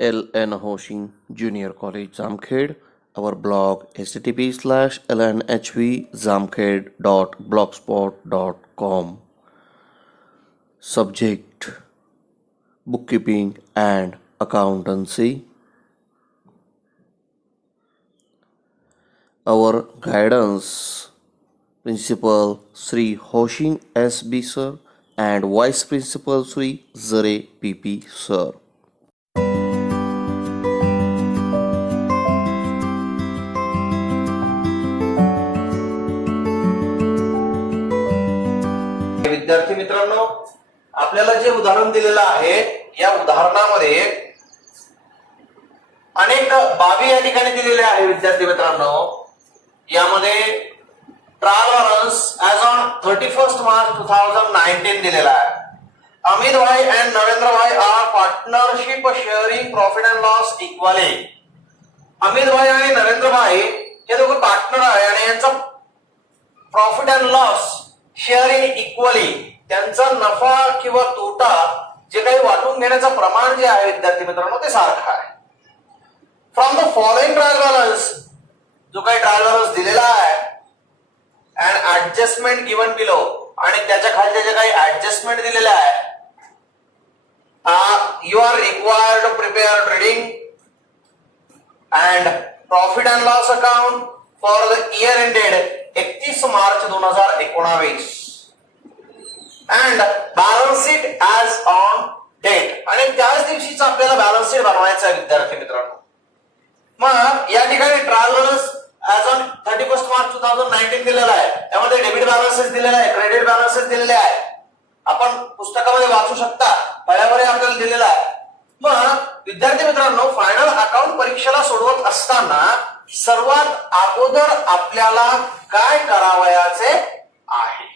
LN Hoshing Junior College Zamkhed. Our blog http://lnhvzamkhed.blogspot.com. Subject: Bookkeeping and Accountancy. Our guidance Principal Sri Hoshing S.B. Sir and Vice Principal Sri Zare P.P. Sir. विद्यार्थी मित्रांनो, आपल्याला जे उदाहरण दिलेलं आहे या उदाहरणामध्ये अनेक बाबी या ठिकाणी दिलेल्या आहे. विद्यार्थी मित्रांनो, यामध्ये trial balance as on 31 March 2019 दिलेला आहे. Amit bhai and Narendra bhai are partnership sharing profit and loss equally. Amit bhai आणि नरेंद्र भाई हे दोघे पार्टनर आहे आणि यांचा profit and loss sharing equally, त्यांचा नफा किंवा तोटा जे काही वाटून घेण्याचं प्रमाण जे आहे विद्यार्थी मित्रांनो ते सारखं आहे. From the following trial balance, जो काही ट्रायल बॅलन्स दिलेला आहे अँड ऍडजस्टमेंट गिवन बिलो, आणि त्याच्या खालच्या जे काही ऍडजस्टमेंट दिलेल्या आहे, you are required to prepare trading and profit and loss account for the year ended 31 March 2019 and balance sheet as on date. आणि त्याच दिवशीच आपल्याला बॅलन्स शीट बनवायचं आहे विद्यार्थी मित्रांनो. मग या ठिकाणी trial balance as on 31 March 2019 दिलेला आहे. त्यामध्ये डेबिट बॅलन्सेस दिलेला आहे, क्रेडिट बॅलन्सेस दिलेले आहे. आपण पुस्तकामध्ये वाचू शकता, फळ्यावर आपल्याला दिलेला आहे. मग विद्यार्थी मित्रांनो, फायनल अकाउंट परीक्षेला सोडवत असताना सर्वात अगोदर आपल्याला काय करावयाचे आहे?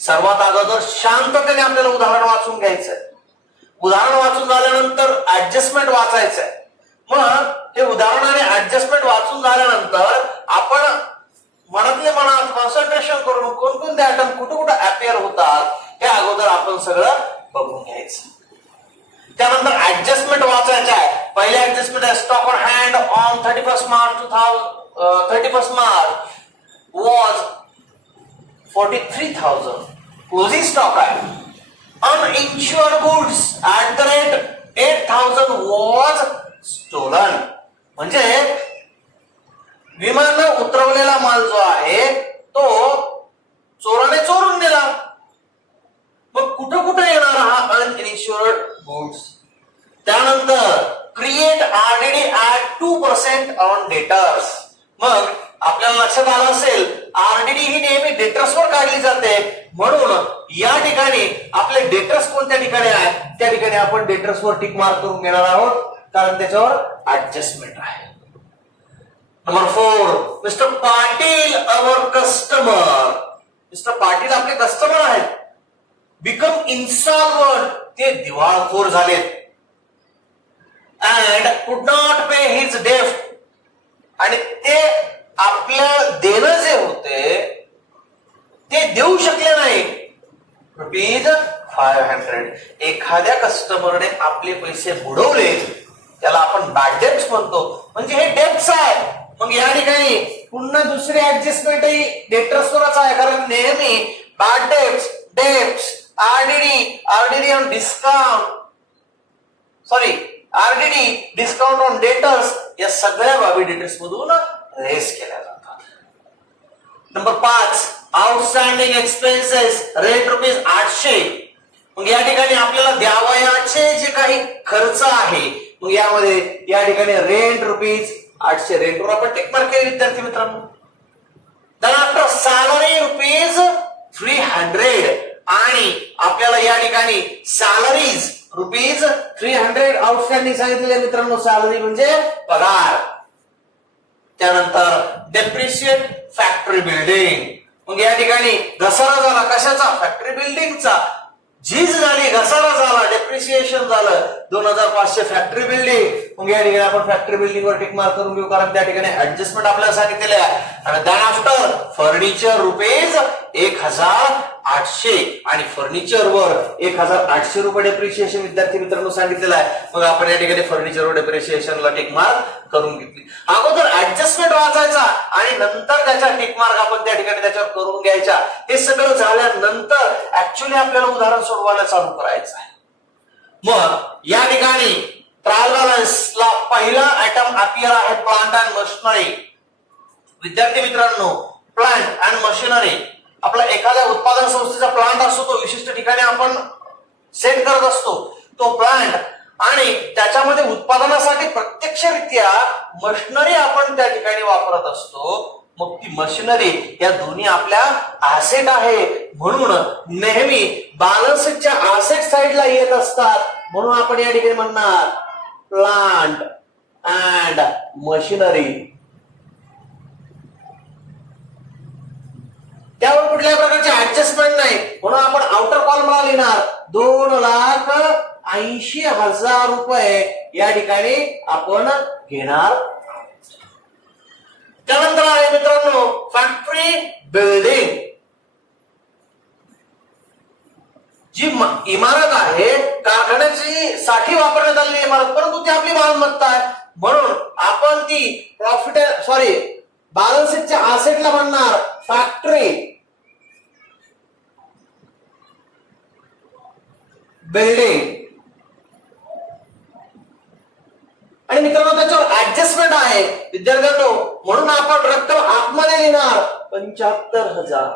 सर्वात अगोदर शांततेने आपल्याला उदाहरण वाचून घ्यायचंय. उदाहरण वाचून झाल्यानंतर ऍडजस्टमेंट वाचायचंय. मग हे उदाहरण आणि ऍडजस्टमेंट वाचून झाल्यानंतर आपण मनातले मनात कॉन्सन्ट्रेशन करून कोणकोणते आयटम कुठे कुठे अपिअर होतात हे अगोदर आपण सगळं बघून घ्यायचं. त्यानंतर ऍडजस्टमेंट वाचायचं आहे. पहिले ऍडजस्टमेंट आहे stock on hand on 31 March was 43,000. Closing stock आहे. Uninsured goods at the rate 8,000 was stolen. म्हणजे विमानानं उतरवलेला माल जो आहे तो चोराने चोरून नेला. मग कुठं कुठं येणार हा अनइन्शुअर्ड गुड्स? त्यानंतर create RDD at 2% on debtors. मग आपल्याला लक्षात आलं असेल आरडीडी ही नेहमी डेटर्सवर काढली जाते, म्हणून या ठिकाणी आपले डेटर्स कोणत्या ठिकाणी आहे त्या ठिकाणी आपण डेटर्सवर टिक मार्क करून घेणार आहोत, कारण त्याच्यावर ऍडजस्टमेंट आहे. Number 4, mister Patil our customer. Mister Patil आपले कस्टमर आहेत. बिकम इन्सॉल्वंट, ते दिवाळखोर झालेत. And could not pay his date, आणि ते आपलं देणं जे होते ते देऊ शकले नाही. ₹500. एखाद्या कस्टमरने आपले पैसे बुडवले, त्याला आपण बॅड डेब्ट्स म्हणतो, म्हणजे हे डेब्ट्स आहे. मग या ठिकाणी पुन्हा दुसरी ऍडजस्टमेंटही डेटर्सवरच आहे, कारण नेहमी bad debts, RDD on discount, RDD discount on debtors, या सगळ्या बाबी डेटर्स मधून रेस केल्या जातात. Number 5, outstanding expenses rate ₹800. मग या ठिकाणी आपल्याला द्यावयाचे जे काही खर्च आहे, मग यामध्ये या ठिकाणी रेंट ₹800, रेंटवर आपण टिक मार्क केले विद्यार्थी मित्रांनो. त्यानंतर सॅलरी ₹300, आणि आपल्याला या ठिकाणी सॅलरीज ₹300 आउटस्टँडिंग सांगितलेले मित्रांनो. सॅलरी म्हणजे पगार. त्यानंतर डेप्रिशिएट फॅक्टरी बिल्डिंग. मग या ठिकाणी घसारा झाला कशाचा? फॅक्टरी बिल्डिंगचा. झीज झाली, घसारा झाला, डेप्रिसिएशन झालं 2500 फॅक्टरी बिल्डिंग. मग या ठिकाणी आपण फॅक्टरी बिल्डिंग वर टिक मार्क करून घेऊ, कारण त्या ठिकाणी ऍडजस्टमेंट आपल्याला सांगितलेले आहे. आणि दॅन आफ्टर फर्निचर रुपीज 1800 आणि फर्निचर वर 1800 रुपये डेप्रिसिएशन विद्यार्थी मित्रांनो सांगितलेलं आहे. मग आपण या ठिकाणी फर्निचर वर डेप्रिसिएशनला टिक मार्क करून घेतली. अगोदर ऍडजस्टमेंट वाचायचा आणि नंतर त्याच्या टिक मार्क आपण त्या ठिकाणी त्याच्यावर करून घ्यायचा. हे सगळं झाल्यानंतर ऍक्च्युअली आपल्याला उदाहरण सोडवायला चालू करायचं आहे. मग या ठिकाणी ट्रायल बॅलन्सला पहिला आयटम अपियर आहे प्लांट अँड मशिनरी. विद्यार्थी मित्रांनो, प्लांट अँड मशिनरी आपला एखाद्या उत्पादन संस्थेचा प्लांट असतो, तो विशिष्ट ठिकाणी आपण सेट करत असतो. तो प्लांट आणि त्याच्यामध्ये उत्पादनासाठी प्रत्यक्षरित्या मशिनरी आपण त्या ठिकाणी वापरत असतो. मग ती मशिनरी या दोन्ही आपल्या ऍसेट आहे, म्हणून नेहमी बॅलन्सच्या ऍसेट साइडला येत असतात. म्हणून आपण या ठिकाणी म्हणणार प्लांट अँड मशिनरी. त्यावर कुठल्याही प्रकारची ऍडजस्टमेंट नाही, म्हणून आपण आउटर कॉलमला लिहिणार 2,80,000 रुपये या ठिकाणी आपण घेणार. त्यानंतर आहे मित्रांनो फॅक्टरी बिल्डिंग. जी इमारत आहे कारखान्याची साठी वापरण्यात आलेली इमारत, परंतु ती आपली मालमत्ता आहे, म्हणून आपण ती बॅलन्स शीटच्या असेटला म्हणणार फॅक्टरी बिल्डिंग. आणि मित्रांनो त्याच्यावर ऍडजस्टमेंट आहे विद्यार्थ्यांनो, म्हणून आपण रक्कम आतमध्ये लिहिणार 75,000.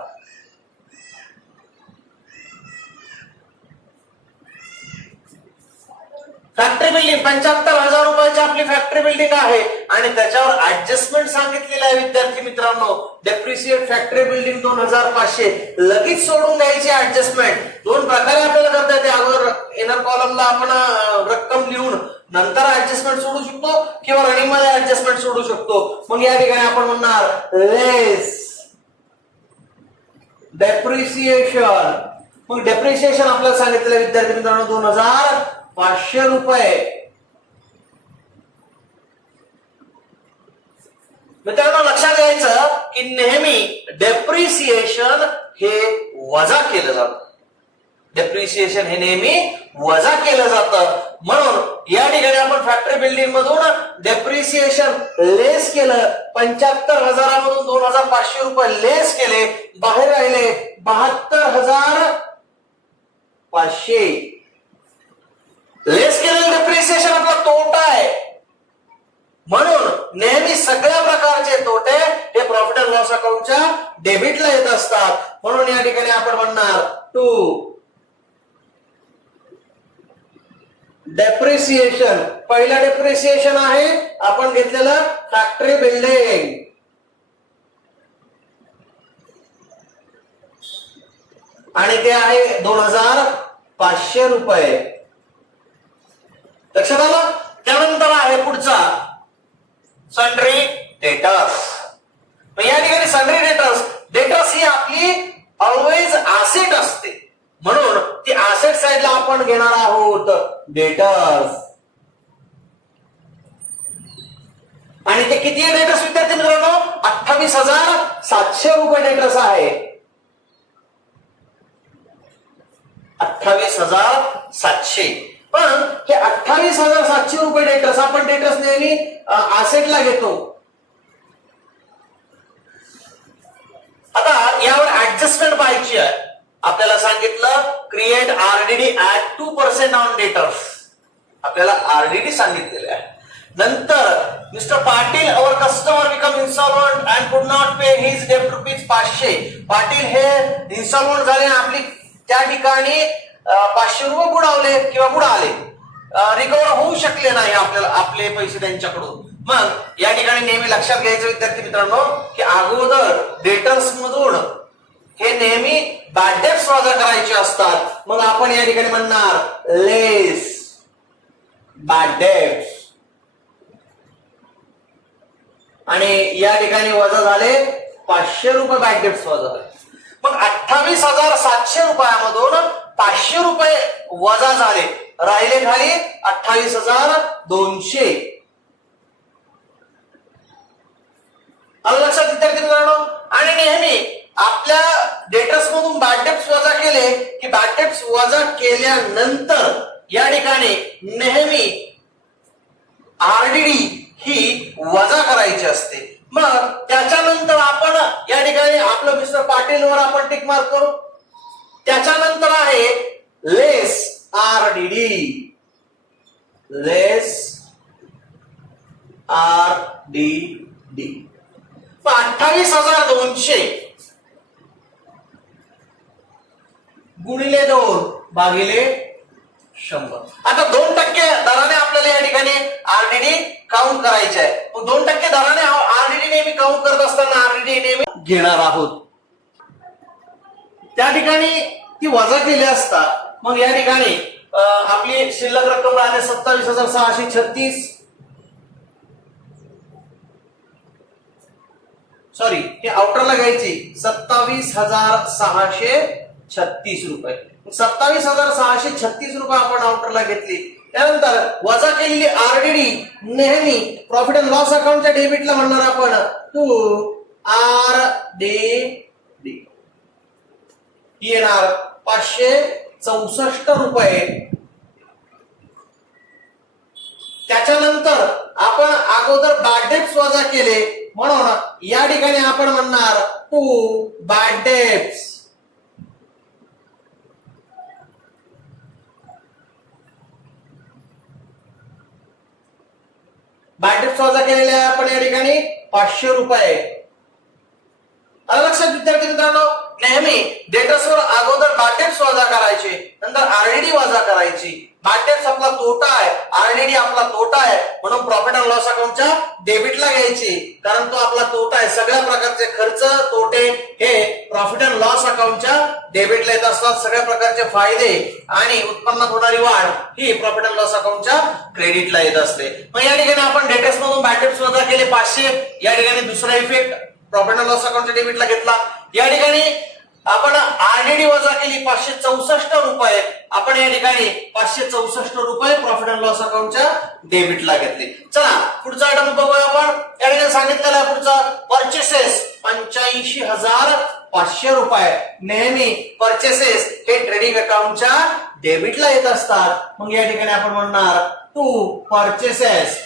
फॅक्टरी बिल्डिंग 75,000 रुपयाची आपली फॅक्टरी बिल्डिंग आहे आणि त्याच्यावर ऍडजस्टमेंट सांगितलेलं आहे विद्यार्थी मित्रांनो. Depreciate factory building 2,500. लगेच सोडून द्यायची ऍडजस्टमेंट. दोन प्रकारे आपल्याला करता येते. अगोदर इनर कॉलमला आपण रक्कम लिहून नंतर ऍडजस्टमेंट सोडू शकतो किंवा रनिंग मध्ये ऍडजस्टमेंट सोडू शकतो. मग या ठिकाणी आपण म्हणणार लेस डेप्रिसिएशन. मग डेप्रिसिएशन आपल्याला सांगितलं विद्यार्थी मित्रांनो 2,500 रुपये. मित्रांनो लक्षात घ्यायचं की नेहमी डेप्रिसिएशन हे वजा केलं जातं. डेप्रिसिएशन हे नेहमी वजा केलं जातं, म्हणून या ठिकाणी आपण फॅक्टरी बिल्डिंग मधून डेप्रिसिएशन लेस केलं. 75,000 मधून 2,500 रुपये लेस केले, बाहेर राहिले 72,500. लेस केलेलं डेप्रिसिएशन आपला तोटा आहे, म्हणून नेहमी सगळ्या प्रकारचे तोटे हे प्रॉफिट अँड लॉस अकाउंटच्या डेबिटला येत असतात. म्हणून या ठिकाणी आपण म्हणणार टू डेप्रिसिएशन. पहिला डेप्रिसिएशन आहे आपण घेतलेलं फॅक्टरी बिल्डिंग. आणि ते आहे 2,500 रुपये. लक्षात आलं. त्यानंतर आहे पुढचा सन्ड्री डेटर्स. या ठिकाणी सन्ड्री डेटर्स ही आपली ऑलवेज ऍसेट असते, म्हणून ती ऍसेट साइडला आपण घेणार आहोत डेटर्स. आणि ते किती आहे डेटर्स विद्यार्थी मित्रांनो? 28,700 रुपये डेटर्स आहे. 28,700. पण हे 28,700 रुपये डेटर्स आपण डेटर्स नेहमी ऍसेटला घेतो. आता यावर ऍडजस्टमेंट पाहायची आहे. आपल्याला सांगितलं create RDD at 2% on debtors. आपल्याला आरडीडी सांगितलेले आहे. नंतर mister Patil our customer become insolvent and could not pay his debt rupees 500. Patil हे इन्सॉल्वंट झाले, आपली त्या ठिकाणी 500 रुपये बुडावले किंवा बुडाले, रिकव्हर होऊ शकले नाही आपल्याला आपले पैसे त्यांच्याकडून. मग या ठिकाणी नेहमी लक्षात घ्यायचं विद्यार्थी मित्रांनो की अगोदर डेटर्स मधून हे नेहमी बॅड डेट्स वजा करायचे असतात. मग आपण या ठिकाणी म्हणणार लेस बॅड डेट्स. आणि या ठिकाणी वजा झाले 500 रुपये बॅड डेट्स वजा झाले. मग 28,700 रुपयामधून 500 रुपये वजा झाले. राहिले खाली 28,200. लक्षात विद्यार्थी मित्रांनो. आणि नेहमी आपल्या डेटर्स मधून बॅड डेट्स वजा केले की बॅड डेट्स वजा केल्यानंतर या ठिकाणी नेहमी आरडीडी ही वजा करायची असते. मग त्याच्यानंतर आपण या ठिकाणी आपलं मिस्टर पाटील वर आपण टिक मार्क करू. त्याच्यानंतर आहे लेस आरडीडी, लेस आरडीडी. 28,200 गुणिले 2 भागिले 100. आता 2% दराने आपल्याला या ठिकाणी आरडीडी काउंट करायचे आहे. 2% दराने आरडीडी नेहमी काउंट करत असताना आरडीडी नेहमी घेणार आहोत. त्या ठिकाणी ती वजा केली असता मग या ठिकाणी आपली शिल्लक रक्कम राहते 27,636. सॉरी, हे आउटरला घ्यायची 27,636 रुपये. 27,636 रुपये आपण आउटरला घेतली. त्यानंतर वजा केलेली आरडीडी नेहमी प्रॉफिट अँड लॉस अकाउंटच्या डेबिटला म्हणणार आपण टू आरडीडी. येणार 564 रुपये. त्याच्यानंतर आपण अगोदर बॅड डेट्स वजा केले म्हणून या ठिकाणी आपण म्हणणार to bad debts. Bad debts वजा केलेले आपण या ठिकाणी 500 रुपये. लक्षात विद्यार्थी मित्रांनो, नेहमी डेटर्सवर अगोदर बॅड डेट्स वजा करायचे, नंतर आरडीडी वजा करायची. बॅड डेट्स आपला तोटा आहे, आरडीडी आपला तोटा आहे म्हणून प्रॉफिट अँड लॉस अकाउंटच्या डेबिटला घ्यायची, कारण तो आपला तोटा आहे. सगळ्या प्रकारचे खर्च तोटे हे प्रॉफिट अँड लॉस अकाउंटच्या डेबिटला येत असतात. सगळ्या प्रकारचे फायदे आणि उत्पन्नात होणारी वाढ ही प्रॉफिट अँड लॉस अकाउंटच्या क्रेडिटला येत असते. मग या ठिकाणी आपण डेटर्स मधून बॅड डेट्स वजा केले 500. या ठिकाणी दुसरा इफेक्ट प्रॉफिट अँड लॉस अकाउंटच्या डेबिटला घेतला. या ठिकाणी आपण आरडीडी वजा केली 564 रुपये. आपण या ठिकाणी 564 रुपये प्रॉफिट अँड लॉस अकाउंटच्या डेबिटला घेतले. चला पुढचा आयटम बघूया आपण. या ठिकाणी सांगितलेलं आहे पुढचा परचेसेस 85,500 रुपये. नेहमी परचेसेस हे ट्रेडिंग अकाउंटच्या डेबिटला येत असतात. मग या ठिकाणी आपण म्हणणार टू परचेसेस.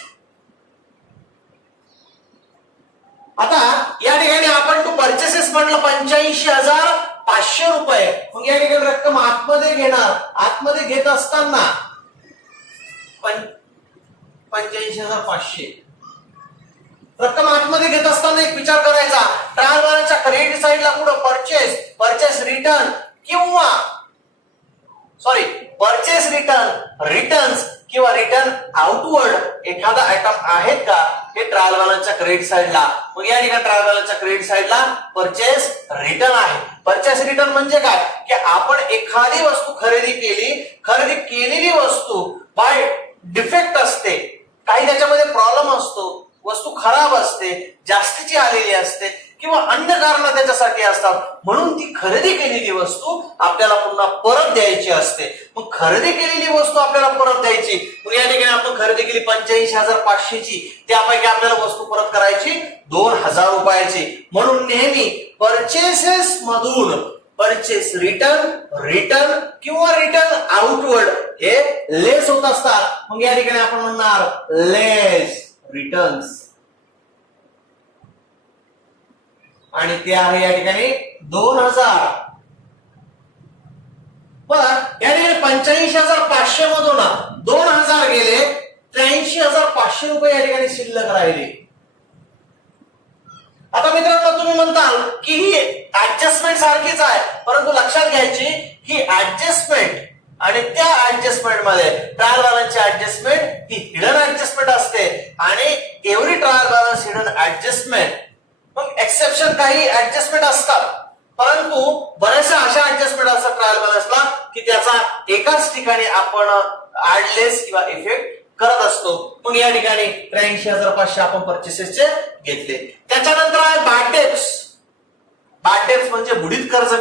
आता या ठिकाणी आपण टू परचेसेस म्हणलं 85,500 रुपये. मग या ठिकाणी रक्कम आतमध्ये घेणार. आतमध्ये घेत असताना 85,500 रक्कम आतमध्ये घेत असताना एक विचार करायचा. ट्रायल बॅलन्सच्या क्रेडिट साइडला पुढे परचेस, परचेस रिटर्न किंवा सॉरी परचेस रिटर्न, रिटर्न्स किंवा रिटर्न आउटवर्ड एखादा आयटम आहेत का हे ट्रायल बॅलन्सच्या क्रेडिट साइडला. मग या ठिकाणी ट्रायल बॅलन्सच्या क्रेडिट साइडला परचेस रिटर्न आहे. परचेस रिटर्न म्हणजे काय की आपण एखादी वस्तू खरेदी केली, खरेदी केलेली वस्तू बाय डिफेक्ट असते, काही त्याच्यामध्ये प्रॉब्लेम असतो, वस्तू खराब असते, जास्तीची आलेली असते किंवा अन्य कारण त्याच्यासाठी असतात, म्हणून ती खरेदी केलेली वस्तू आपल्याला पुन्हा परत द्यायची असते. मग खरेदी केलेली वस्तू आपल्याला परत द्यायची. मग या ठिकाणी आपण खरेदी केली 85,500 ची, त्यापैकी आपल्याला वस्तू परत करायची 2,000 रुपयाची. म्हणून नेहमी परचेसेस मधून परचेस रिटर्न, रिटर्न किंवा रिटर्न आउटवर्ड हे लेस होत असतात. मग या ठिकाणी आपण म्हणणार लेस रिटर्न्स. आणि ते आहे या ठिकाणी 2,000. बघा या ठिकाणी 85,500 मधून 2,000 गेले, 83,500 रुपये या ठिकाणी शिल्लक राहिले. आता मित्रांनो तुम्ही म्हणताल की ही ऍडजस्टमेंट सारखीच आहे, परंतु लक्षात घ्यायची ही ऍडजस्टमेंट आणि त्या ऍडजस्टमेंट मध्ये ट्रायल बॅलन्सची ऍडजस्टमेंट ही हिडन ऍडजस्टमेंट असते आणि every trial balance hidden adjustment. मग एक्सेप्शन काही ऍडजस्टमेंट असतात, परंतु बऱ्याचशा अशा ऍडजस्टमेंट असतात ट्रायल बॅलन्सला की त्याचा एकाच ठिकाणी आपण ऍडलेस किंवा इफेक्ट करत असतो. मग या ठिकाणी 83,500 आपण परचेसेसचे घेतले. त्याच्यानंतर आहे बॅड डेट्स. बॅड डेट्स म्हणजे बुडीत कर्ज.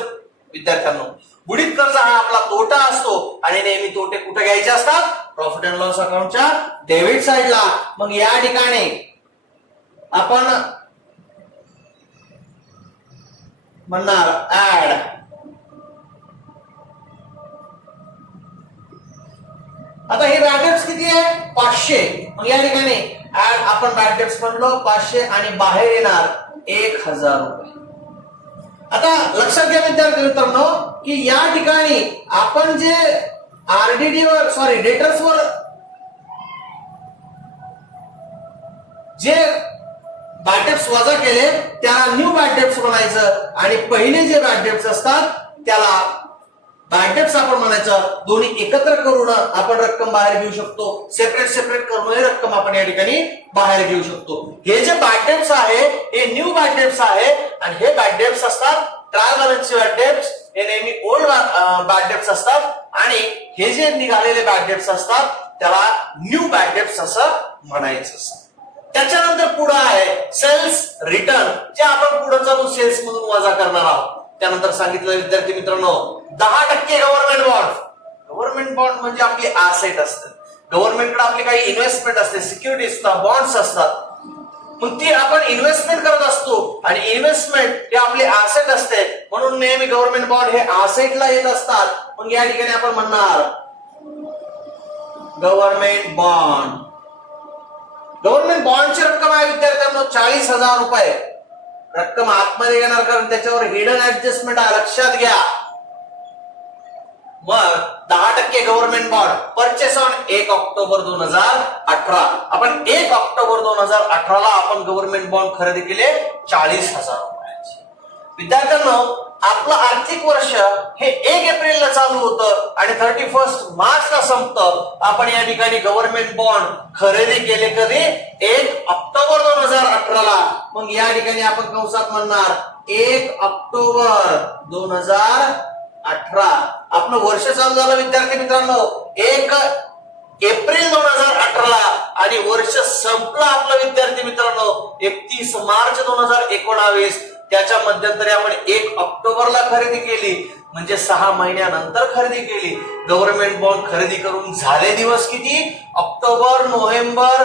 विद्यार्थ्यांनो बुडीत कर्ज हा आपला तोटा असतो आणि नेहमी तोटे कुठे घ्यायचे असतात? प्रॉफिट अँड लॉस अकाउंटच्या डेबिट साइडला. मग या ठिकाणी आपण म्हणणार ऍड आता हे बॅड डेट्स किती आहे? 500. मग या ठिकाणी ऍड आपण बॅड डेट्स म्हणलो 500 आणि बाहेर येणार 1000 रुपये. आता लक्षात घ्या विद्यार्थी मित्रांनो की या ठिकाणी आपण जे आरडीडी वर सॉरी डेटर्स वर जे बॅड डेट्स वजा केले त्याला न्यू बॅड डेट्स म्हणायचं आणि पहिले जे बॅड डेट्स असतात त्याला बॅड डेट्स आपण म्हणायचं. दोन्ही एकत्र करून आपण रक्कम बाहेर घेऊ शकतो. सेपरेट करून रक्कम आपण या ठिकाणी बाहेर घेऊ शकतो. हे जे बॅड डेट्स आहे हे न्यू बॅड डेट्स आहे आणि हे बॅड डेट्स असतात ट्रायल बॅलन्सचे बॅड डेट्स. हे नेहमी ओल्ड बॅड डेट्स असतात आणि हे जे निघालेले बॅड डेट्स असतात त्याला न्यू बॅड डेट्स असं म्हणायचं असतं. त्याच्यानंतर पुढे आहे सेल्स रिटर्न जे आपण पुढे चालून सेल्स मधून वजा करणार आहोत. त्यानंतर सांगितलं विद्यार्थी मित्रांनो 10% गव्हर्नमेंट बॉन्ड. गव्हर्नमेंट बॉन्ड म्हणजे आपली ऍसेट असते. गव्हर्नमेंटकडे आपली काही इन्व्हेस्टमेंट असते, सिक्युरिटी असतात, बॉन्ड्स असतात. मग ती आपण इन्व्हेस्टमेंट करत असतो आणि इन्व्हेस्टमेंट हे आपली ऍसेट असते म्हणून नेहमी गव्हर्नमेंट बॉन्ड हे ऍसेटला येत असतात. मग या ठिकाणी आपण म्हणणार गव्हर्नमेंट बॉन्ड. गव्हर्नमेंट बॉन्डची रक्कम आहे विद्यार्थ्यांनो 40,000 रुपये. रक्कम आतमध्ये येणार कारण त्याच्यावर हिडन ऍडजस्टमेंट आहे, लक्षात घ्या. मग 10% government bond purchase on 1 October 2018. आपण 1 ऑक्टोबर 2018 ला आपण गव्हर्नमेंट बॉन्ड खरेदी केले 40,000 रुपयाचे. विद्यार्थ्यांनो आपलं आर्थिक वर्ष हे 1 एप्रिलला चालू होतं आणि 31 मार्चला संपतं. आपण या ठिकाणी गव्हर्नमेंट बॉन्ड खरेदी केले कधी? 1 ऑक्टोबर 2018 ला. मग या ठिकाणी आपण कंसात म्हणणार 1 ऑक्टोबर 2018. आपलं वर्ष चालू झालं विद्यार्थी मित्रांनो 1 एप्रिल 2018 ला आणि वर्ष संपलं आपलं विद्यार्थी मित्रांनो 31 मार्च 2019. त्याच्या मध्यंतरी आपण 1 ऑक्टोबरला खरेदी केली म्हणजे 6 महिन्यानंतर खरेदी केली. गव्हर्नमेंट बॉन्ड खरेदी करून झाले दिवस किती? ऑक्टोबर, नोव्हेंबर,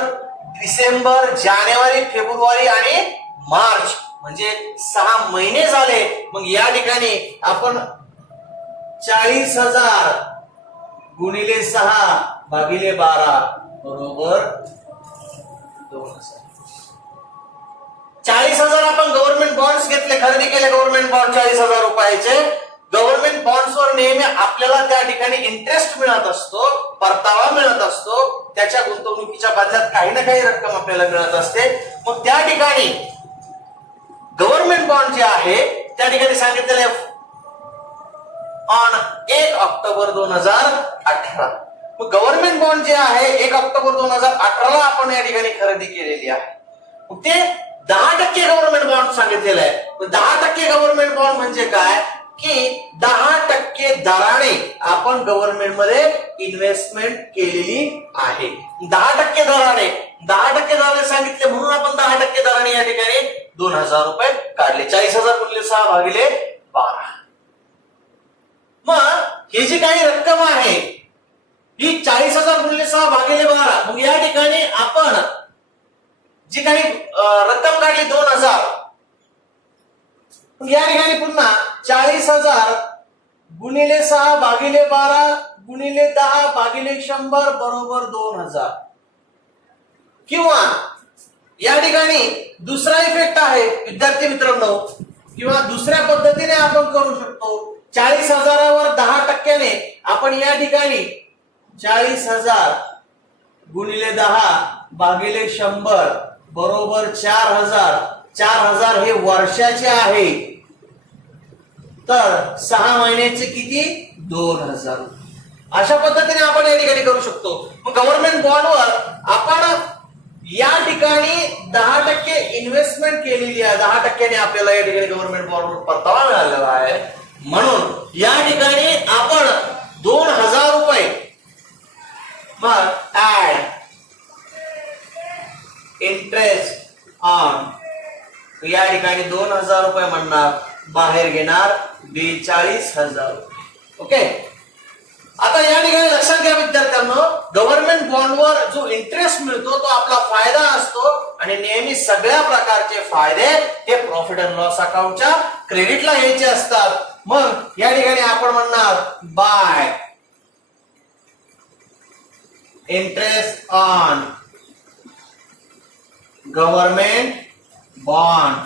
डिसेंबर, जानेवारी, फेब्रुवारी आणि मार्च म्हणजे 6 महिने झाले. मग या ठिकाणी आपण 40,000 गुणिले 6 भागिले 12 बरोबर 2000. 40,000 आपण गव्हर्नमेंट बॉन्ड्स घेतले, खरेदी केले गव्हर्नमेंट बॉन्ड 40,000 रुपयाचे. गव्हर्नमेंट बॉन्ड्सवर नेहमी आपल्याला त्या ठिकाणी इंटरेस्ट मिळत असतो, परतावा मिळत असतो. त्याच्या गुंतवणुकीच्या बदल्यात काही ना काही रक्कम आपल्याला मिळत असते. मग त्या ठिकाणी गव्हर्नमेंट बॉन्ड जे आहे त्या ठिकाणी सांगितलेले ऑन 1 ऑक्टोबर 2018. मग गव्हर्नमेंट बॉन्ड जे आहे 1 ऑक्टोबर 2018 ला आपण या ठिकाणी खरेदी केलेली आहे. मग ते 10% गव्हर्नमेंट बॉन्ड सांगितलेलं आहे. 10% गव्हर्नमेंट बॉन्ड म्हणजे काय की 10% दराने आपण गव्हर्नमेंट मध्ये इन्व्हेस्टमेंट केलेली आहे. 10% दराने सांगितले म्हणून आपण 10% दराने या ठिकाणी 2,000 रुपये काढले. 40,000 गुणिले 6 भागिले 12. मग ही जी काही रक्कम आहे ही 40,000 गुणिले 6 भागिले 12. मग या ठिकाणी आपण जी काही रक्कम काढली 2,000. या ठिकाणी पुन्हा 40,000 गुणिले 6 भागिले 12 गुणिले 10 भागिले 100 बरोबर 2,000. किंवा या ठिकाणी दुसरा इफेक्ट आहे विद्यार्थी मित्रांनो किंवा दुसऱ्या पद्धतीने आपण करू शकतो. 40,000वर 10%ने आपण या ठिकाणी 40,000 गुणिले 10 भागिले 100 बरोबर 4,000. 4,000 हे वर्षाचे आहे तर 6 महिन्याचे किती? 2,000. अशा पद्धतीने आपण या ठिकाणी करू शकतो. मग गव्हर्नमेंट बॉन्डवर आपण या ठिकाणी 10% इन्व्हेस्टमेंट केलेली आहे. 10%ने आपल्याला या ठिकाणी गव्हर्नमेंट बॉन्डवर परतावा मिळालेला आहे. म्हणून या ठिकाणी आपण 2,000 रुपये मग ऍड इंटरेस्ट ऑन या ठिकाणी 2,000 रुपये म्हणणार, बाहेर घेणार 42,000 रुपये. ओके. आता या ठिकाणी लक्षात घ्या विद्यार्थ्यांनो, गव्हर्नमेंट बॉन्डवर जो इंटरेस्ट मिळतो तो आपला फायदा असतो आणि नेहमी सगळ्या प्रकारचे फायदे हे प्रॉफिट अँड लॉस अकाउंटच्या क्रेडिटला यायचे असतात. मग या ठिकाणी आपण म्हणणार bye interest on government bond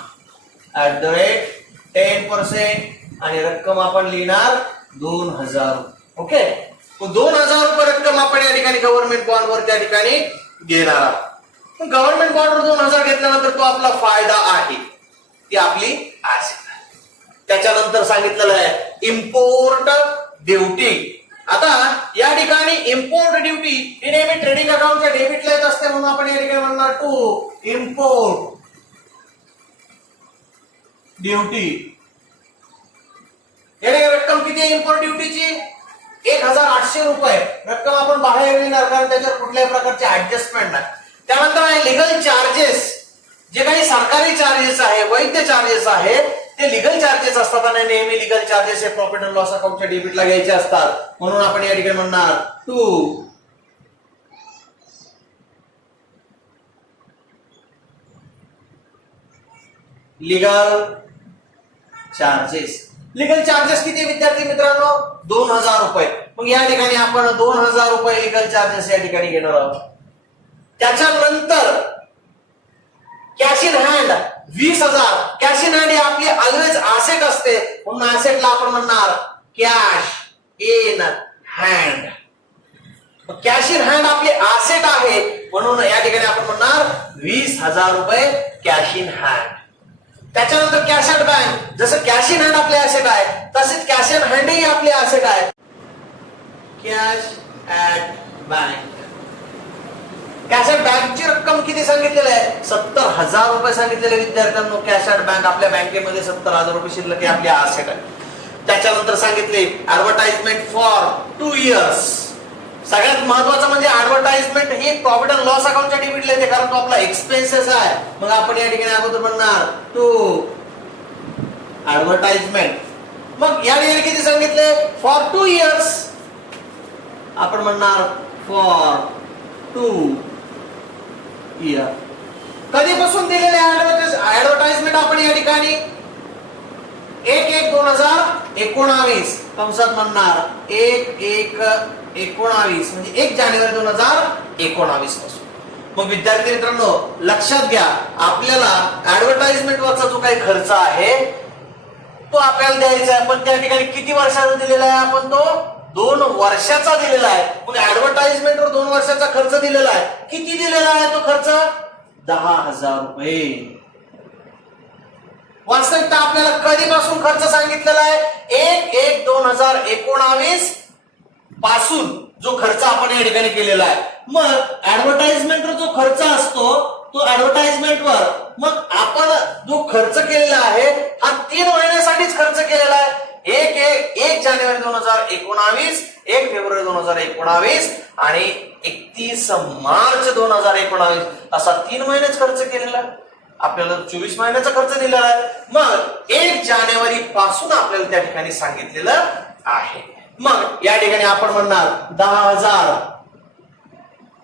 @ 10% आणि रक्कम आपण लिहिणार 2000. ओके. 2000 रुपये रक्कम आपण या ठिकाणी गव्हर्नमेंट बॉन्डवर त्या ठिकाणी घेणार आहोत. गव्हर्नमेंट बॉन्डवर 2000 घेतल्यानंतर तो आपला फायदा आहे, ती आपली ऍसेट आहे. त्याच्यानंतर सांगितलेलं आहे इम्पोर्ट ड्युटी. आता या ठिकाणी इम्पोर्ट ड्युटी ही नेहमी ट्रेडिंग अकाउंटच्या डेबिटला येत असते, म्हणून आपण या ठिकाणी म्हणणार टू इम्पोर्ट ड्युटी. या ठिकाणी रक्कम किती आहे इम्पोर्ट ड्युटीची? 1800 रुपये रक्कम आपण बाहेर येणार, कारण त्याच्यावर कुठल्याही प्रकारचे ऍडजस्टमेंट नाही. त्यानंतर आहे लिगल चार्जेस. जे काही सरकारी चार्जेस आहे, वैध चार्जेस आहेत, ते लिगल चार्जेस असतात आणि नेहमी लिगल चार्जेस हे प्रॉफिट अँड लॉस अकाउंटच्या डेबिटला घ्यायचे असतात, म्हणून आपण या ठिकाणी म्हणणार to legal charges. Legal charges किती विद्यार्थी मित्रांनो? 2000 रुपये. मग या ठिकाणी आपण 2000 रुपये लिगल चार्जेस या ठिकाणी घेणार आहोत. त्याच्यानंतर cash in hand 20,000. Cash in hand ही आपली ऑलवेज ऍसेट असते, म्हणून ऍसेटला आपण म्हणणार cash in hand. Cash in hand आपली ऍसेट आहे, म्हणून या ठिकाणी आपण म्हणणार 20,000 रुपये कॅश इन हँड. त्याच्यानंतर कॅश ॲट बँक. जसं कॅश इन हँड आपली ऍसेट आहे, तसेच कॅश इन हँड ही आपली ऍसेट आहे. Cash at bank. Cash at बँकची रक्कम किती सांगितलेली आहे? 70,000 रुपये सांगितलेले विद्यार्थ्यांनो. कॅश ॲट बँक आपल्या बँकेमध्ये 70,000 रुपये शिल्लक ही आपली ऍसेट आहे. त्याच्यानंतर सांगितले ऍडव्हर्टाइजमेंट फॉर 2 इयर्स. सगळ्यात महत्वाचं म्हणजे ऍडव्हर्टाइजमेंट ही प्रॉफिट अँड लॉस अकाउंटच्या डेबिटला येते, कारण तो आपला एक्सपेन्सेस आहे. मग आपण या ठिकाणी अगोदर म्हणणार टू ऍडव्हर्टाइजमेंट. मग या ठिकाणी किती सांगितले? For 2 years. आपण म्हणणार फॉर 2 इयर. कधीपासून दिलेले ऍडव्हर्टाइजमेंट आपण या ठिकाणी 1/1/2019 कंसात म्हणणार 1/1/19 म्हणजे 1 जानेवारी 2019 पासून. मग विद्यार्थी मित्रांनो लक्षात घ्या, आपल्याला ऍडव्हर्टाइजमेंट वरचा जो काही खर्च आहे तो आपल्याला द्यायचा आहे, पण त्या ठिकाणी किती वर्षाचा दिलेला आहे? आपण तो 2 वर्षाचा दिलेला आहे. मग ऍडव्हर्टाइजमेंटवर 2 वर्षाचा खर्च दिलेला आहे. किती दिलेला आहे तो खर्च? 10,000 रुपये. वास्तविकता आपल्याला कधीपासून खर्च सांगितलेला आहे? 1/1/2019 पासून जो खर्च आपण या ठिकाणी केलेला आहे. मग ऍडव्हर्टाइजमेंटवर जो खर्च असतो तो ऍडव्हर्टाइजमेंटवर मग आपण जो खर्च केलेला आहे हा 3 महिन्यासाठीच खर्च केलेला आहे. 1 जानेवारी 2019, 1 फेब्रुवारी 2019 आणि 31 मार्च 2019 असा 3 महिनेच खर्च केलेला आहे. आपल्याला 24 महिन्याचा खर्च दिलेला आहे. मग 1 जानेवारी पासून आपल्याला त्या ठिकाणी सांगितलेलं आहे. मग या ठिकाणी आपण म्हणणार 10,000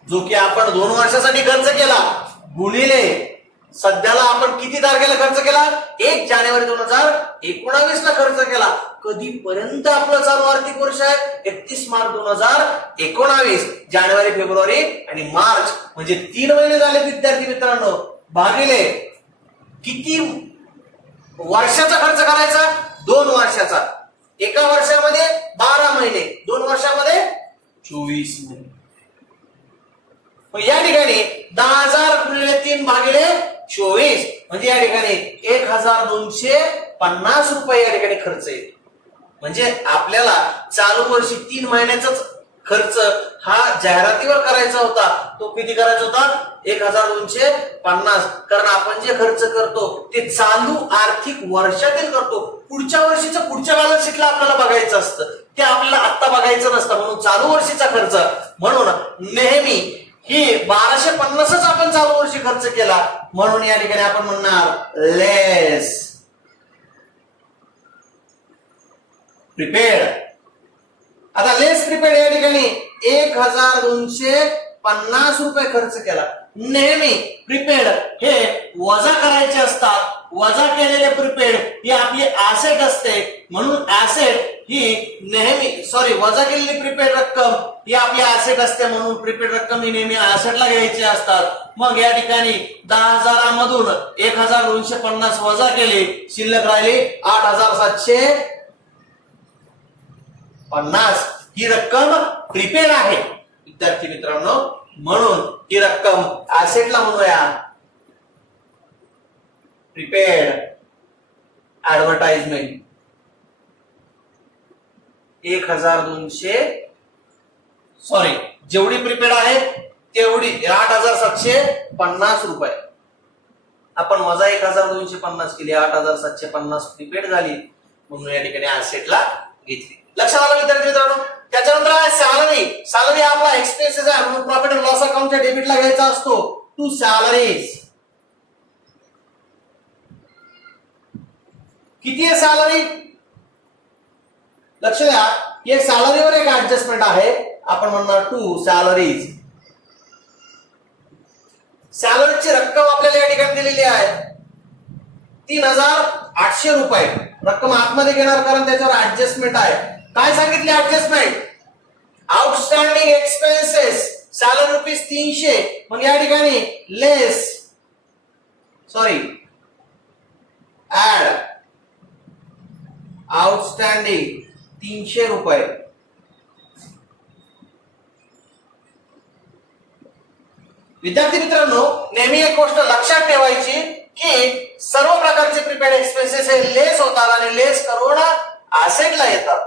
जो की आपण 2 वर्षासाठी खर्च केला गुणिले सध्याला आपण किती तारखेला खर्च केला? 1 जानेवारी 2019 ला खर्च केला. कधीपर्यंत आपलं चालू आर्थिक वर्ष आहे? 31 मार्च 2019. जानेवारी, फेब्रुवारी आणि मार्च म्हणजे 3 महिने झाले विद्यार्थी मित्रांनो. भागिले किती वर्षाचा खर्च करायचा? 2 वर्षाचा. एका वर्षामध्ये 12 महिने, 2 वर्षामध्ये 24 महिने. या ठिकाणी 10,000 गुणिले 3 भागिले 24 म्हणजे या ठिकाणी 1,250 रुपये या ठिकाणी खर्च येतो. म्हणजे आपल्याला चालू वर्षी 3 महिन्याचाच खर्च हा जाहिरातीवर करायचा होता. तो किती करायचा होता? 1,250. कारण आपण जे खर्च करतो ते चालू आर्थिक वर्षातील करतो. पुढच्या वर्षीचं पुढच्या बॅलन्स शीटला आपल्याला बघायचं असतं, ते आपल्याला आता बघायचं नसतं. म्हणून चालू वर्षीचा खर्च, म्हणून नेहमी ही 1,250च आपण चालू वर्षी खर्च केला, म्हणून या ठिकाणी आपण म्हणणार लेस प्रिपेअर्ड आता लेस प्रीपेड या ठिकाणी 1250 रुपये खर्च केला. नेहमी प्रीपेड हे वजा करायचे असतात. वजा केलेले प्रीपेड ही आपली ऍसेट असते, म्हणून ऍसेट ही नेहमी वजा केलेली प्रीपेड रक्कम ही आपली ऍसेट असते, म्हणून प्रीपेड रक्कम ही नेहमी ऍसेटला घ्यायची असतात. मग या ठिकाणी 10,000 मधून 1250 वजा केले, शिल्लक राहिली 8,750. ही रक्कम प्रीपेड आहे विद्यार्थी मित्रांनो, म्हणून ही रक्कम ऍसेटला म्हणूया. प्रीपेड ऍडव्हर्टाइजमेंट 1200 जेवढी प्रीपेड आहे तेवढी 8,750 रुपये. आपण वजा 1,250 केली, 8,750 प्रीपेड झाली, म्हणून या ठिकाणी ऍसेटला घेतली. लक्षात आलं विद्यार्थी मित्रांनो. त्याच्यानंतर आहे सॅलरी. सॅलरी आपला एक्सपेन्सेस आहे, म्हणून प्रॉफिट अँड लॉस अकाउंटच्या डेबिटला घ्यायचा असतो. To salaries. किती आहे सॅलरी? लक्ष द्या, हे सॅलरीवर एक ऍडजस्टमेंट आहे. आपण म्हणणार टू सॅलरीज. सॅलरीची रक्कम आपल्याला या ठिकाणी दिलेली आहे 3,800 रुपये. रक्कम आतमध्ये घेणार कारण त्याच्यावर ऍडजस्टमेंट आहे. काय सांगितले adjustment? Outstanding expenses salary rupees 300. मग या ठिकाणी ऍड आउटस्टँडिंग 300 रुपये. विद्यार्थी मित्रांनो, नेहमी एक गोष्ट लक्षात ठेवायची की सर्व प्रकारचे प्रीपेड एक्सपेन्सेस हे लेस होतात आणि लेस करून ऍसेटला येतात.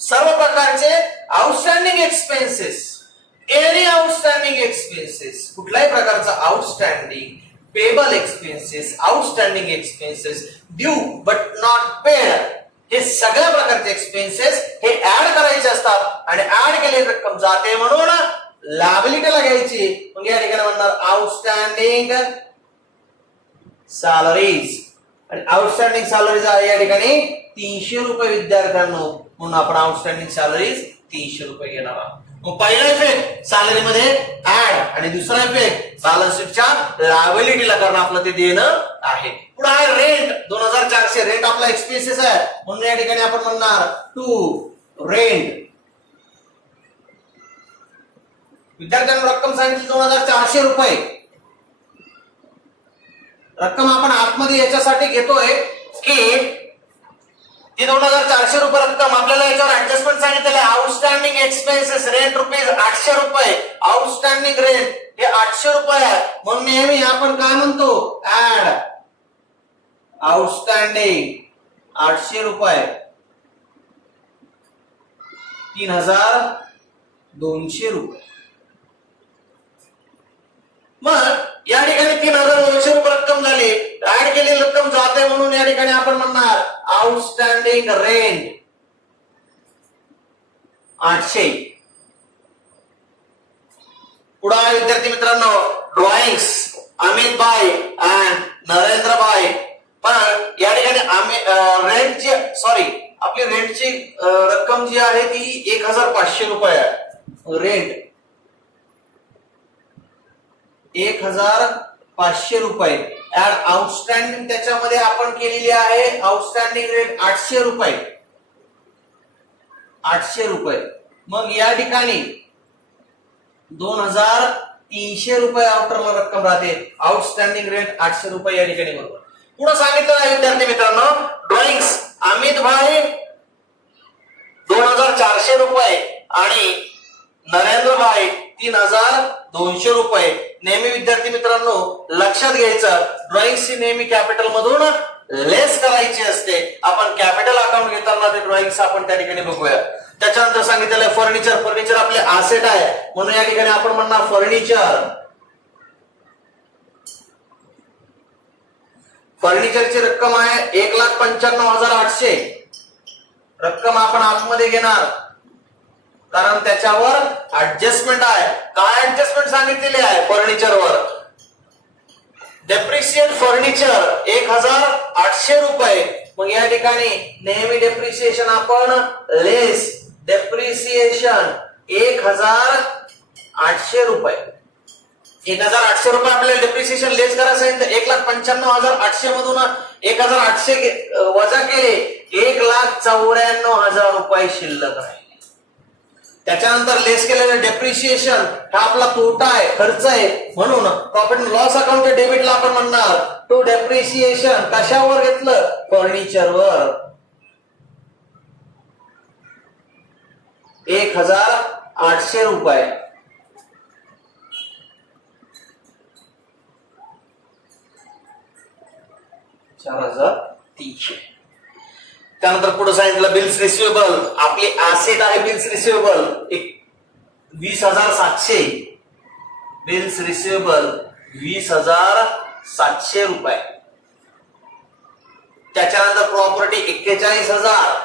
सर्व प्रकारचे outstanding expenses, any outstanding expenses, कुठल्याही प्रकारचा outstanding payable expenses, outstanding expenses, due but not paid, हे सगळ्या प्रकारचे एक्सपेन्सेस हे ऍड करायचे असतात आणि ऍड केलेली रक्कम जाते म्हणून लायबिलिटीला घ्यायची. मग या ठिकाणी म्हणणार आउटस्टँडिंग सॅलरीज. आणि आउटस्टँडिंग सॅलरीज आहे या ठिकाणी 300 रुपये विद्यार्थ्यांनो, म्हणून आपण आउटस्टँडिंग सॅलरीज 300 रुपये घेणार आहोत. मग पहिला इफेक्ट सॅलरी मध्ये ऍड आणि दुसरा इफेक्ट बॅलन्स शीटच्या लायबिलिटीला, कारण आपलं ते देणं आहे. पुढे आहे रेंट 2,400. रेंट आपला एक्सपेन्सेस आहे, म्हणून या ठिकाणी आपण म्हणणार टू रेंट. विद्यार्थ्यांना रक्कम सांगितली 2,400 रुपये. रक्कम आपण आतमध्ये याच्यासाठी घेतोय की ती 2,400 रुपये रक्कम आपल्याला याच्यावर ऍडजस्टमेंट सांगितलेलं आहे. आउटस्टँडिंग एक्सपेन्सेस रेंट रुपीज 800 रुपये. आउटस्टँडिंग रेंट हे 800 रुपये आहे, म्हणून नेहमी आपण काय म्हणतो? ऍड आउटस्टँडिंग 800 रुपये 3,200 रुपये. मग या ठिकाणी 3,200 रुपये रक्कम झाली, ऍड केलेली रक्कम जाते, म्हणून या ठिकाणी आपण म्हणणार आउटस्टँडिंग रेंट 800. पुढे विद्यार्थी मित्रांनो ड्रॉइंग्स अमित भाई अँड नरेंद्र भाई. पण या ठिकाणी आपली रेंटची रक्कम जी आहे ती 1,500 रुपये आहे. रेंट 1,500 रुपये. ऍड आउटस्टँडिंग त्याच्यामध्ये आपण केलेली आहे आउटस्टँडिंग रेट 800 रुपये. 800 रुपये. मग या ठिकाणी 2,300 रुपये आउटरला रक्कम राहते. आउटस्टँडिंग रेट 800 रुपये या ठिकाणी बरोबर. पुढे सांगितलं आहे विद्यार्थी मित्रांनो ड्रॉइंग्स अमित भाई 2,400 रुपये आणि नरेंद्र भाई 3,200 रुपये. नेहमी विद्यार्थी मित्रांनो लक्षात घ्यायचं ड्रॉइंगची नेहमी कॅपिटल मधून लेस करायची असते. आपण कॅपिटल अकाउंट घेताना ते ड्रॉइंग्स आपण त्या ठिकाणी बघूया. त्याच्यानंतर सांगितलेलं आहे फर्निचर. फर्निचर आपले ऍसेट आहे, म्हणून या ठिकाणी आपण म्हणणार फर्निचर. फर्निचरची रक्कम आहे 1,95,800. रक्कम आपण आतमध्ये घेणार कारण त्याच्यावर ऍडजस्टमेंट आहे. काय ऍडजस्टमेंट सांगितलेली आहे फर्निचरवर? डेप्रिशिएट फर्निचर 1,800 रुपये. मग या ठिकाणी नेहमी डेप्रिशिएशन आपण लेस डेप्रिसिएशन 1800 रुपये. 1800 रुपये आपल्याला डेप्रिसिएशन लेस करायचं आहे. तर 1,95,800 मधून 1,800 वजा केले 1,94,000 रुपये शिल्लक राहिले. त्याच्यानंतर लेस केलेलं डेप्रिसिएशन हा आपला तोटा आहे, खर्च आहे. म्हणून प्रॉफिट अँड लॉस अकाउंटच्या डेबिटला आपण म्हणणार टू डेप्रिसिएशन कशावर घेतलं? फर्निचरवर. 1,800 रुपये. $4,300. त्यानंतर पुढे सांगितलं बिल्स रिसिवेबल. आपली ऍसेट आहे बिल्स रिसिवेबल 20,700. बिल्स रिसिवेबल 20,700 रुपये. त्याच्यानंतर प्रॉपर्टी 41,000.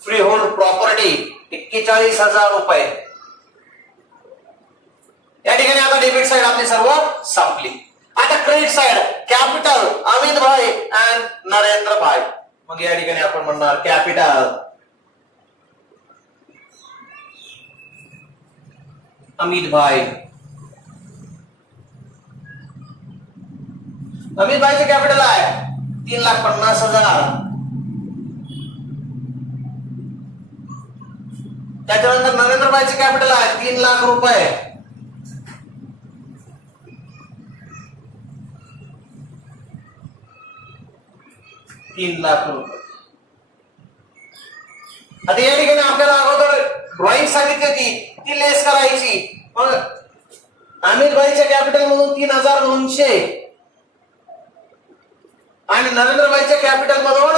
फ्री होल्ड प्रॉपर्टी 41,000 रुपये. या ठिकाणी आता डेबिट साइड आपली सर्व संपली. आता credit side capital Amit bhai and Narendra भाई. मग या ठिकाणी आपण म्हणणार कॅपिटल अमित भाई. अमित भाईचे कॅपिटल आहे 3,50,000. त्याच्यानंतर नरेंद्र भाईचे कॅपिटल आहे 3 लाख रुपये. आता या ठिकाणी आपल्याला अगोदर ड्रॉइंग सांगितली होती ती लेस करायची. मग अमित भाईच्या कॅपिटल मधून 3,200 आणि नरेंद्र भाईच्या कॅपिटल मधून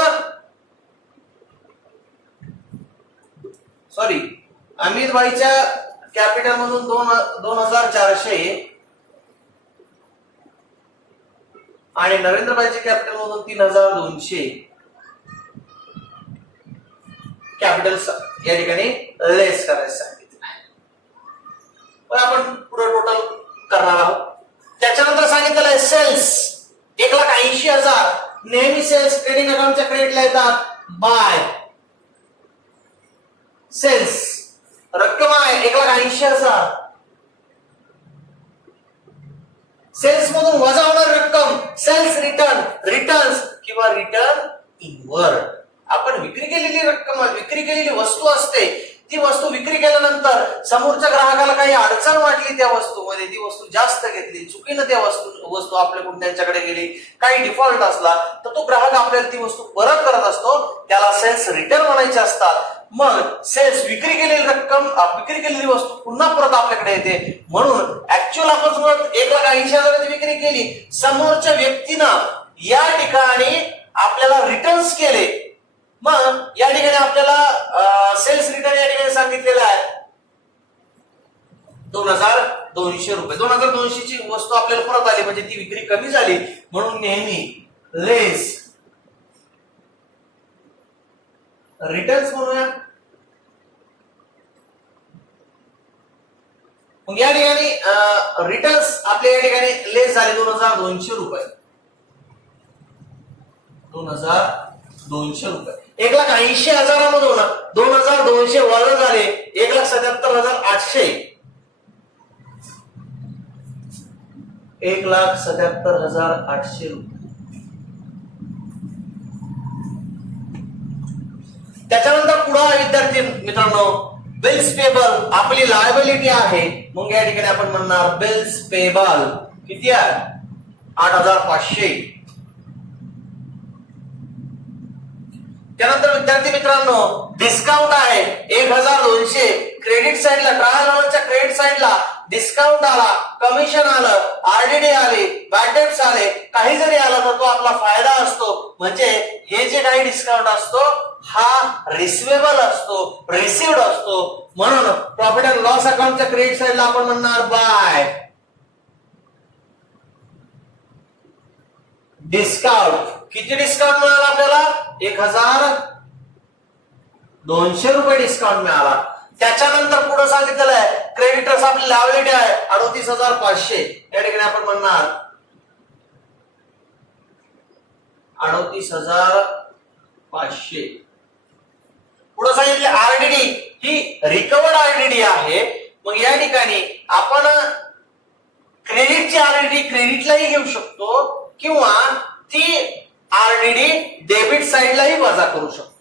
अमित भाईच्या कॅपिटल मधून 2,400 आणि नरेंद्र भाईच्या कॅपिटल मधून 3,200 कॅपिटल या ठिकाणी लेस करायचं सांगितलं आहे. आपण पुढे टोटल करणार आहोत. त्याच्यानंतर सांगितलेलं आहे सेल्स 1,80,000. नेहमी सेल्स ट्रेडिंग अकाउंटच्या क्रेडिटला येतात. बाय सेल्स रक्कम आहे 1,80,000. सेल्स मधून वजा होणारी रक्कम सेल्स रिटर्न्स किंवा रिटर्न इनवर्ड. आपण विक्री केलेली रक्कम, विक्री केलेली वस्तू असते, ती वस्तू विक्री केल्यानंतर समोरच्या ग्राहकाला काही अडचण वाटली त्या वस्तूमध्ये, ती वस्तू जास्त घेतली, चुकीनं त्या वस्तू आपल्याकडून त्यांच्याकडे गेली, काही डिफॉल्ट असला तर तो ग्राहक आपल्याला ती वस्तू परत करत असतो. त्याला सेल्स रिटर्न म्हणायचे असतात. मग सेल्स विक्री केलेली रक्कम, विक्री केलेली वस्तू पुन्हा परत आपल्याकडे येते. म्हणून ऍक्च्युअल आपण 1,80,000ची विक्री केली, समोरच्या व्यक्तीनं या ठिकाणी आपल्याला रिटर्न्स केले. मग या ठिकाणी आपल्याला सेल्स रिटर्न या ठिकाणी सांगितलेलं आहे 2,200 रुपये. 2,200 ची वस्तू आपल्याला परत आली म्हणजे ती विक्री कमी झाली. म्हणून नेहमी लेस रिटर्न्स म्हणूया. मग या ठिकाणी रिटर्न्स आपल्या या ठिकाणी लेस झाले 2,200 रुपये. 2,200 रुपये. 1,80,000 मधून 2,200 वजा झाले 1,77,800. 1,77,800 रुपये. त्याच्यानंतर पुढे विद्यार्थी मित्रांनो बिल्स पेबल आपली लायबिलिटी आहे. मग या ठिकाणी आपण म्हणणार बिल्स पेबल किती आहे 8,500. त्यानंतर विद्यार्थी मित्रांनो डिस्काउंट आहे 1,200. क्रेडिट साइडला ट्रायल बॅलन्सच्या क्रेडिट साइडला डिस्काउंट आला, कमिशन आलं, आरडीडी आले, बॅड डेट्स आले, काही जरी आला तर तो आपला फायदा असतो. म्हणजे हे जे काही डिस्काउंट असतो हा रिसिवेबल असतो, रिसिव्ड असतो. म्हणून प्रॉफिट अँड लॉस अकाउंटच्या क्रेडिट साइडला आपण म्हणणार बाय डिस्काउंट. किती डिस्काउंट मिळाला आपल्याला 1,200 रुपये डिस्काउंट मिळाला. त्याच्यानंतर पुढे सांगितलेलं आहे क्रेडिटर्स आपली लायबिलिटी आहे 38,500. या ठिकाणी आपण म्हणणार 38,500. पुढे सांगितले आरडीडी ही रिकवर्ड आरडीडी आहे. मग या ठिकाणी आपण क्रेडिटची आरडीडी क्रेडिटलाही घेऊ शकतो किंवा ती आरडीडी डेबिट साइडलाही वजा करू शकतो.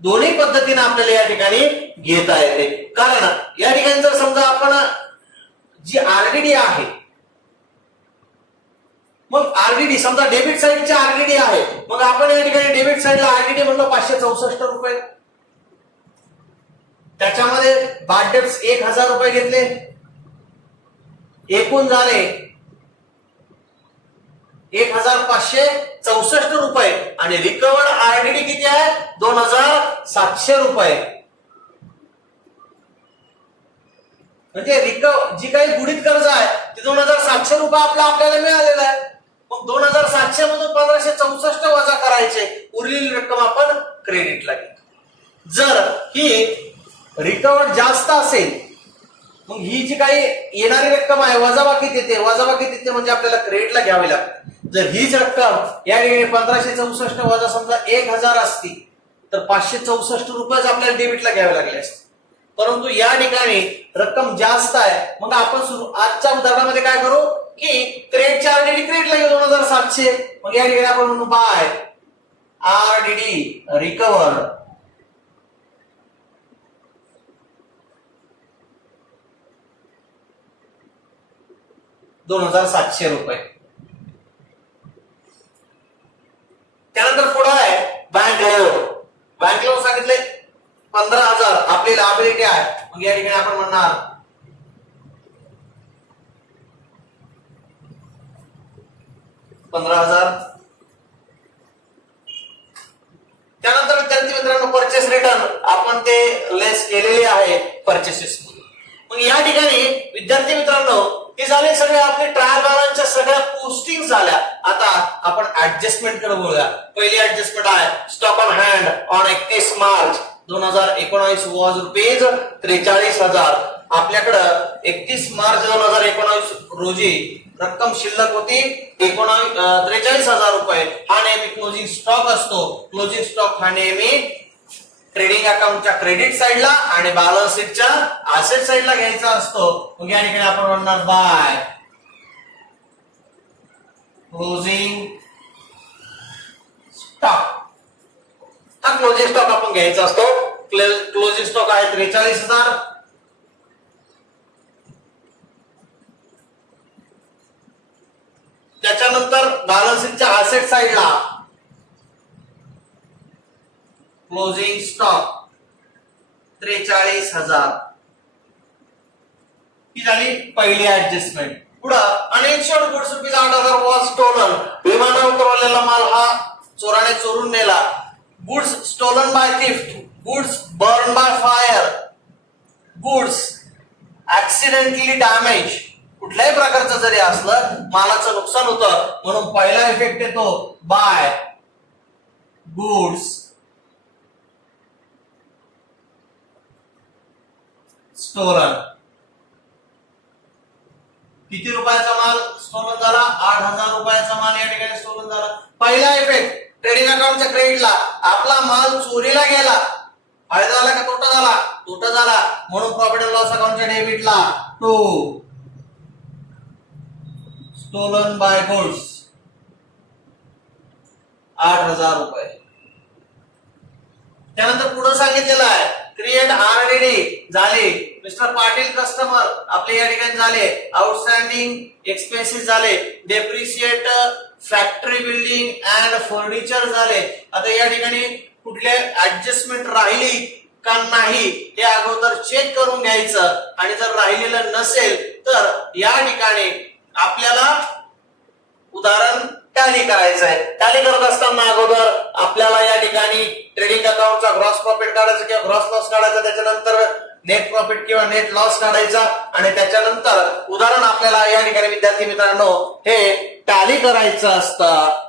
दोन्ही पद्धतीने आपल्याला या ठिकाणी घेता येते. कारण या ठिकाणी जर समजा आपण जी आरडीडी आहे, मग आरडीडी समजा डेबिट साइडची आरडीडी आहे, मग आपण या ठिकाणी डेबिट साइडला आरडीडी म्हणलो 564 रुपये, त्याच्यामध्ये बाद डेब्ट्स 1,000 रुपये घेतले, एकूण झाले 1,564 रुपये आणि रिकवर्ड आरडीडी किती आहे 2,700 रुपये. म्हणजे जी काही बुडीत कर्ज आहे ते 2,700 रुपये आपल्याला मिळालेला आहे. मग 2,700 मधून 1,564 वजा करायचे, उरलेली रक्कम आपण क्रेडिटला घेतो. जर ही रिकवर्ड जास्त असेल मग ही जी काही येणारी रक्कम आहे वजाबाकी तिथे म्हणजे आपल्याला क्रेडिटला घ्यावी लागते. जर हीच रक्कम या ठिकाणी 1,564 वजा समजा 1,000 असती तर 564 रुपयेच आपल्याला डेबिटला घ्यावे लागले असते. परंतु या ठिकाणी रक्कम जास्त आहे, मग आपण आजच्या उदाहरणामध्ये काय करू की क्रेडिटची आरडीडी क्रेडिटला घेऊ 2,700. मग या ठिकाणी आपण म्हणू बाय आरडीडी रिकवर्ड ₹2,700. त्यानंतर पुढे आहे बँक लोन सांगितले 15,000 आपली लायबिलिटी आहे. मग या ठिकाणी आपण म्हणणार $15,000. त्यानंतर विद्यार्थी मित्रांनो परचेस रिटर्न आपण ते लेस केलेले आहे परचेसेस. मग या ठिकाणी विद्यार्थी मित्रांनो हे झाले सगळे आपले ट्रायल बॅलन्सच्या सगळ्या पोस्टिंग झाल्या. आता आपण ऍडजस्टमेंट कडे बोलूया. पहिली ऍडजस्टमेंट आहे stock on hand on 31 March 2019 was ₹43,000. आपल्याकडे 31 मार्च 2019 रोजी रक्कम शिल्लक होती 43,000 रुपये. हा नेहमी क्लोजिंग स्टॉक असतो. क्लोजिंग स्टॉक हा नेहमी ट्रेडिंग अकाउंटच्या क्रेडिट साइडला आणि बॅलन्स शीटच्या असेट साइडला घ्यायचा असतो. मग या ठिकाणी आपण म्हणणार बाय क्लोजिंग स्टॉक. हा क्लोजिंग स्टॉक आपण घ्यायचा असतो. क्लोजिंग स्टॉक आहे 43,000. त्याच्यानंतर बॅलन्स शीटच्या असेट साइडला क्लोजिंग स्टॉक 43,000. ही झाली पहिली ऍडजस्टमेंट. पुढे अनइन्शुअर्ड गुड्स ₹8,000 वॉज स्टोलन. विमानावर उतरवलेला माल हा चोराने चोरून नेला. Goods stolen by theft, goods burn by fire, goods accidentally damage. कुठल्याही प्रकारचं जरी असलं मालाचं नुकसान होतं म्हणून पहिला इफेक्ट येतो बाय गुड्स स्टोलन. किती रुपयाचा माल स्टोलन झाला 8,000 रुपयाचा माल या ठिकाणी स्टोलन झाला. पहिला इफेक्ट ट्रेडिंग अकाउंटच्या क्रेडिटला आपला माल चोरीला गेला. फायदा झाला का तोटा झाला? तोटा झाला. म्हणून प्रॉफिट अँड लॉस अकाउंटच्या डेबिटला टू स्टोलन बाय गुड्स 8,000 रुपये. त्यानंतर पुढे सांगितलेलं आहे क्रिएट आरडीडी झाले. मिस्टर पाटील कस्टमर आपले या ठिकाणी झाले. आउटस्टँडिंग एक्सपेन्सेस झाले. Depreciate factory building and furniture झाले. आता या ठिकाणी कुठल्या ऍडजस्टमेंट राहिली का नाही हे अगोदर चेक करून घ्यायचं आणि जर राहिलेलं नसेल तर या ठिकाणी आपल्याला उदाहरण टॅली करायचं आहे. टॅली करत असताना अगोदर आपल्याला या ठिकाणी ट्रेडिंग अकाउंटचा ग्रॉस प्रॉफिट काढायचा किंवा ग्रॉस लॉस काढायचा, त्याच्यानंतर नेट प्रॉफिट किंवा नेट लॉस काढायचा आणि त्याच्यानंतर उदाहरण आपल्याला या ठिकाणी विद्यार्थी मित्रांनो हे टॅली करायचं असतं.